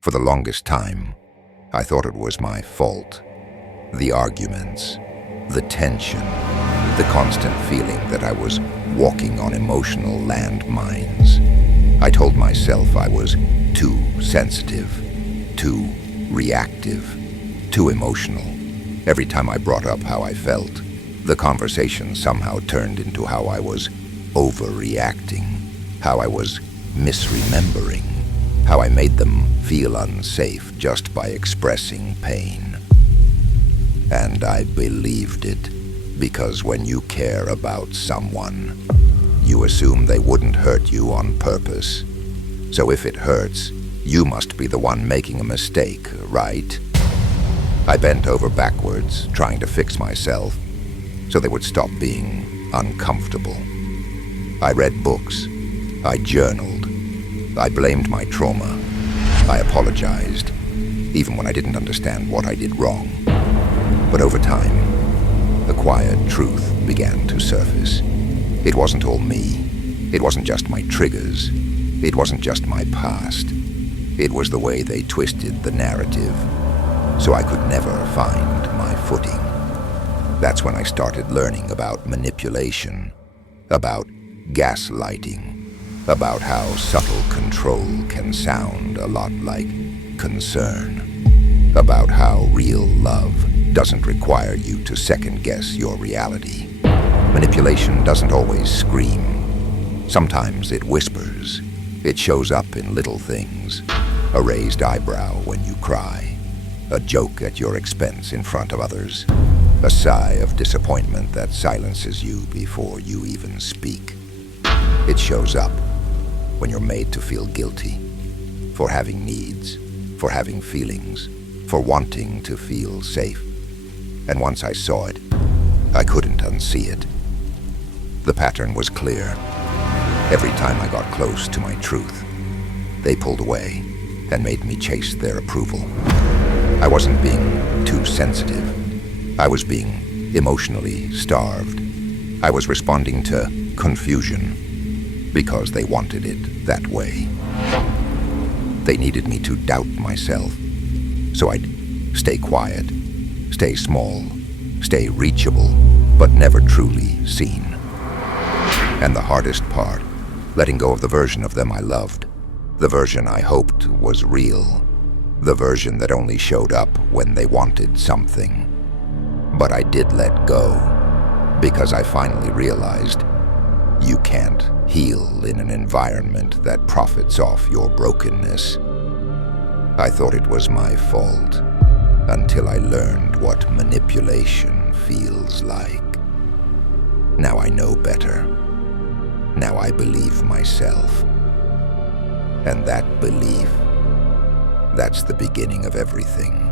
For the longest time, I thought it was my fault. The arguments, the tension, the constant feeling that I was walking on emotional landmines. I told myself I was too sensitive, too reactive, too emotional. Every time I brought up how I felt, the conversation somehow turned into how I was overreacting, how I was misremembering, how I made them feel unsafe just by expressing pain. And I believed it, because when you care about someone, you assume they wouldn't hurt you on purpose. So if it hurts, you must be the one making a mistake, right? I bent over backwards, trying to fix myself, so they would stop being uncomfortable. I read books. I journaled. I blamed my trauma. I apologized, even when I didn't understand what I did wrong. But over time, a quiet truth began to surface. It wasn't all me. It wasn't just my triggers. It wasn't just my past. It was the way they twisted the narrative, so I could never find my footing. That's when I started learning about manipulation, about gaslighting, about how subtle control can sound a lot like concern, about how real love doesn't require you to second-guess your reality. Manipulation doesn't always scream. Sometimes it whispers. It shows up in little things: a raised eyebrow when you cry, a joke at your expense in front of others, a sigh of disappointment that silences you before you even speak. It shows up when you're made to feel guilty for having needs, for having feelings, for wanting to feel safe. And once I saw it, I couldn't unsee it. The pattern was clear. Every time I got close to my truth, they pulled away and made me chase their approval. I wasn't being too sensitive. I was being emotionally starved. I was responding to confusion because they wanted it that way. They needed me to doubt myself, so I'd stay quiet, stay small, stay reachable, but never truly seen. And the hardest part, letting go of the version of them I loved, the version I hoped was real, the version that only showed up when they wanted something. But I did let go, because I finally realized you can't heal in an environment that profits off your brokenness. I thought it was my fault, until I learned what manipulation feels like. Now I know better. Now I believe myself. And that belief, that's the beginning of everything.